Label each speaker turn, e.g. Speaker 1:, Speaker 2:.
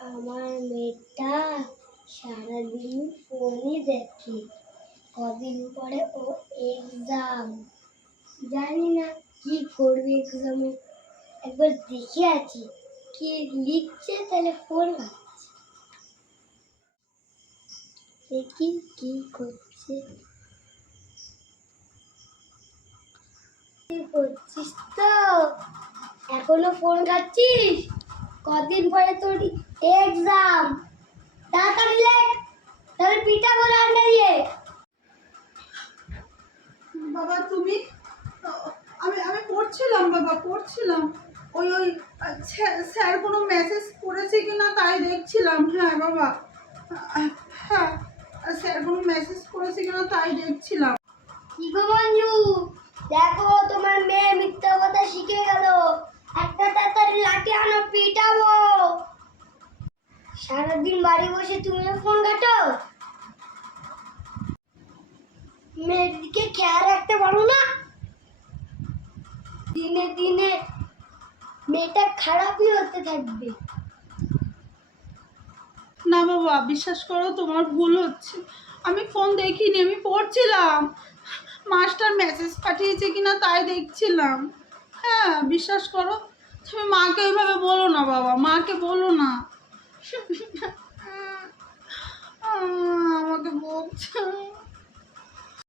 Speaker 1: আমার মেয়েটা সারাদিন ফোনই দেখে। কদিন পরে ও এক্সাম জানি না কি করবে এক্সামে একবার দেখে আছি কি লিখছে তাহলে ফোন দেখি কি করছে? কি করছিস তো? এখনও ফোন ঘাটছিস? কদিন পরে তোর এক্সাম তাড়াতাড়ি লেখ তাহলে পিঠা করে আনতে দিয়ে
Speaker 2: বাবা তুমি আমি আমি পড়ছিলাম বাবা পড়ছিলাম। ওই ওই স্যার- কোনো মেসেজ করেছে কি না তাই দেখছিলাম। হ্যাঁ বাবা হ্যাঁ স্যার কোনো মেসেজ করেছে কি না তাই দেখছিলাম।
Speaker 1: কি গো মঞ্জু দেখো তোমার মেয়ে মিথ্যা কথা শিখে গেল। আনো পিটাবো? সারাদিন বাড়ি বসে তুমিও ফোন ঘাটো। মেয়ের দিকে খেয়াল রাখতে পারো না। দিনে দিনে মেয়েটা খারাপই হতে থাকবে।
Speaker 2: না বাবা, বিশ্বাস করো তোমার ভুল হচ্ছে। আমি ফোন দেখিনি, আমি পড়ছিলাম। মাস্টার মেসেজ পাঠিয়েছে কিনা তাই দেখছিলাম। হ্যাঁ বিশ্বাস করো, তুমি মাকে বাবা মাকে বলো না। আমাকে বকছে।